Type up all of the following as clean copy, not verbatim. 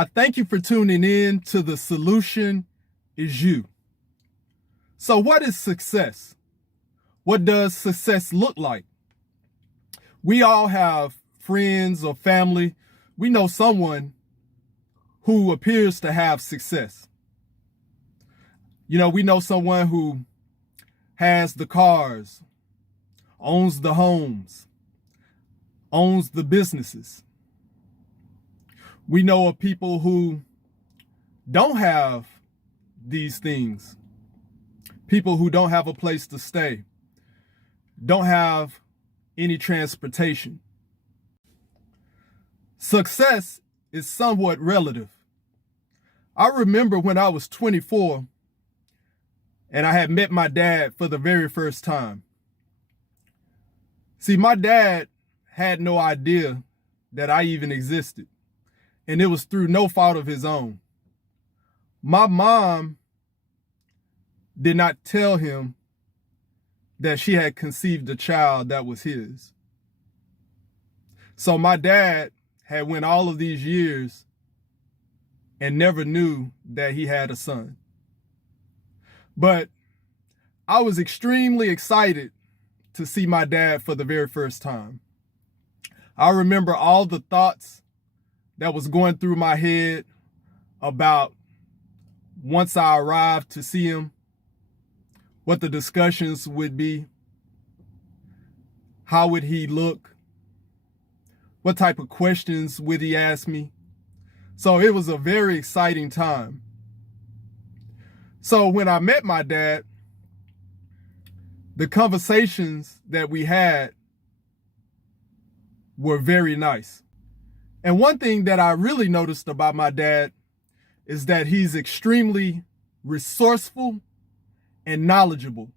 I thank you for tuning in to The Solution Is You. So what is success? What does success look like? We all have friends or family. We know someone who appears to have success. We know someone who has the cars, owns the homes, owns the businesses. We know of people who don't have these things. People who don't have a place to stay, don't have any transportation. Success is somewhat relative. I remember when I was 24 and I had met my dad for the very first time. See, my dad had no idea that I even existed, and it was through no fault of his own. My mom did not tell him that she had conceived a child that was his. So my dad had went all of these years and never knew that he had a son. But I was extremely excited to see my dad for the very first time. I remember all the thoughts that was going through my head about once I arrived to see him, what the discussions would be, how would he look, what type of questions would he ask me. So it was a very exciting time. So when I met my dad, the conversations that we had were very nice. And one thing that I really noticed about my dad is that he's extremely resourceful and knowledgeable.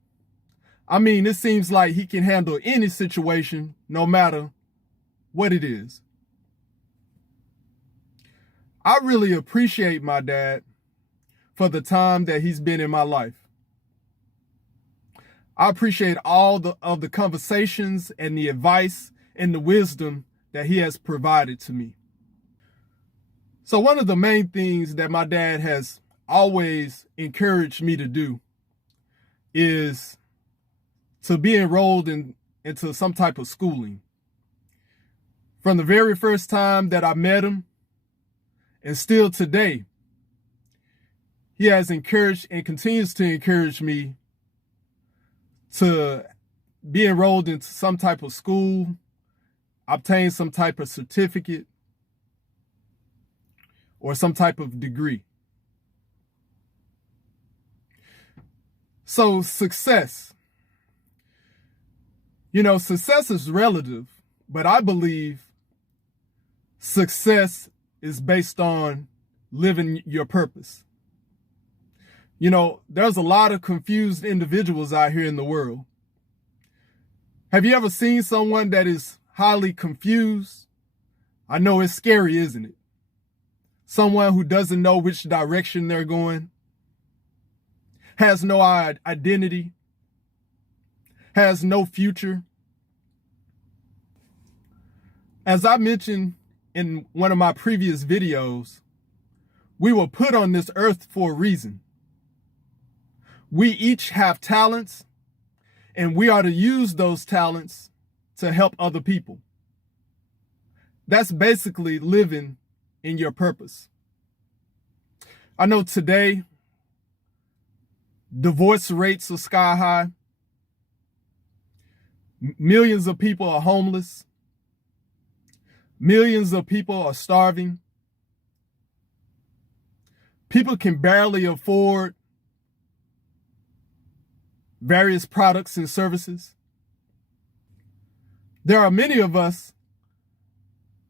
I mean, it seems like he can handle any situation, no matter what it is. I really appreciate my dad for the time that he's been in my life. I appreciate all of the conversations and the advice and the wisdom that he has provided to me. So one of the main things that my dad has always encouraged me to do is to be enrolled into some type of schooling. From the very first time that I met him, and still today, he has encouraged and continues to encourage me to be enrolled into some type of school, obtain some type of certificate, or some type of degree. So success. Success is relative, but I believe success is based on living your purpose. There's a lot of confused individuals out here in the world. Have you ever seen someone that is highly confused? I know it's scary, isn't it? Someone who doesn't know which direction they're going, has no identity, has no future. As I mentioned in one of my previous videos, we were put on this earth for a reason. We each have talents, and we are to use those talents to help other people. That's basically living in your purpose. I know today, divorce rates are sky high. Millions of people are homeless. Millions of people are starving. People can barely afford various products and services. There are many of us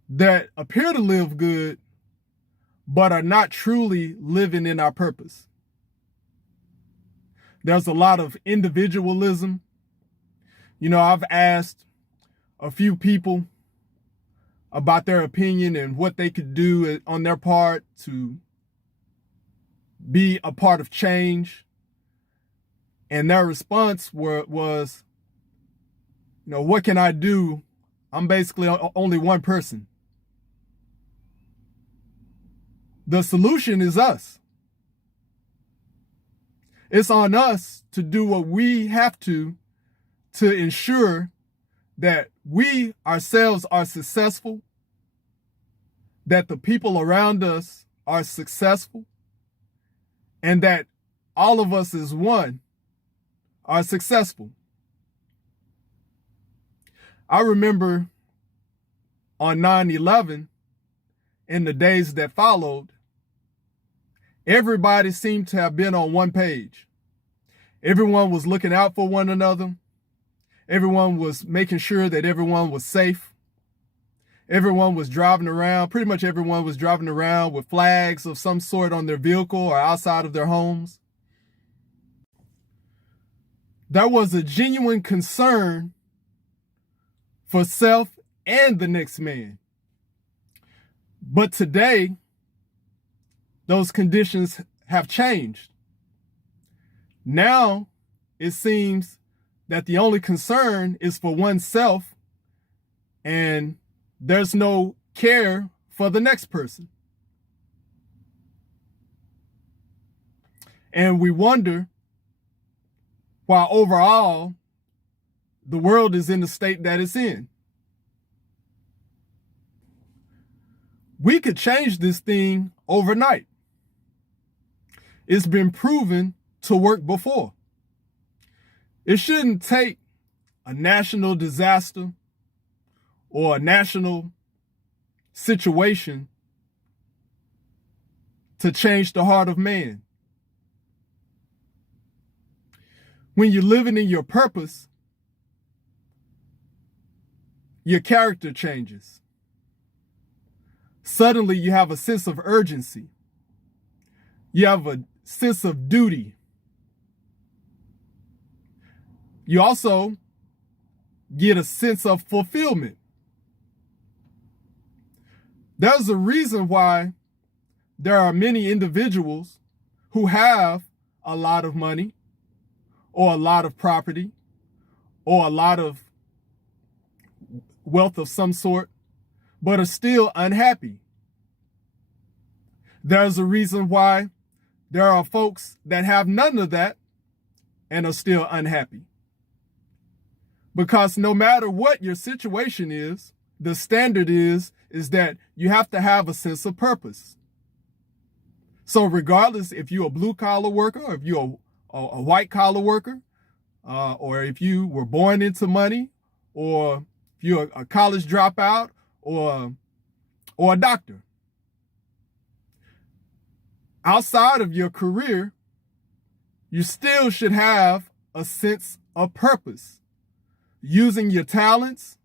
that appear to live good, but are not truly living in our purpose. There's a lot of individualism. I've asked a few people about their opinion and what they could do on their part to be a part of change. And their response was, what can I do? I'm basically only one person. The solution is us. It's on us to do what we have to ensure that we ourselves are successful, that the people around us are successful, and that all of us as one are successful. I remember on 9/11, in the days that followed, everybody seemed to have been on one page. Everyone was looking out for one another. Everyone was making sure that everyone was safe. Everyone was driving around, pretty much everyone was driving around with flags of some sort on their vehicle or outside of their homes. There was a genuine concern for self and the next man. But today, those conditions have changed. Now, it seems that the only concern is for oneself, and there's no care for the next person. And we wonder why overall the world is in the state that it's in. We could change this thing overnight. It's been proven to work before. It shouldn't take a national disaster or a national situation to change the heart of man. When you're living in your purpose, your character changes. Suddenly you have a sense of urgency. You have a sense of duty. You also get a sense of fulfillment. There's a reason why there are many individuals who have a lot of money or a lot of property or a lot of wealth of some sort, but are still unhappy. There's a reason why there are folks that have none of that and are still unhappy. Because no matter what your situation is, the standard is that you have to have a sense of purpose. So regardless if you're a blue collar worker, or if you're a white collar worker, or if you were born into money, or if you're a college dropout, or a doctor, outside of your career, you still should have a sense of purpose, using your talents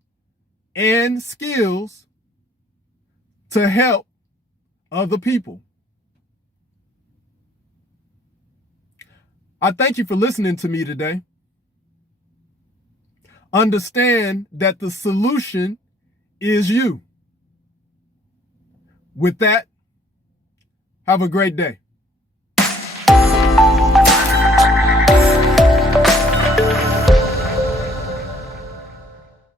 and skills to help other people. I thank you for listening to me today. Understand that the solution is you. With that, have a great day.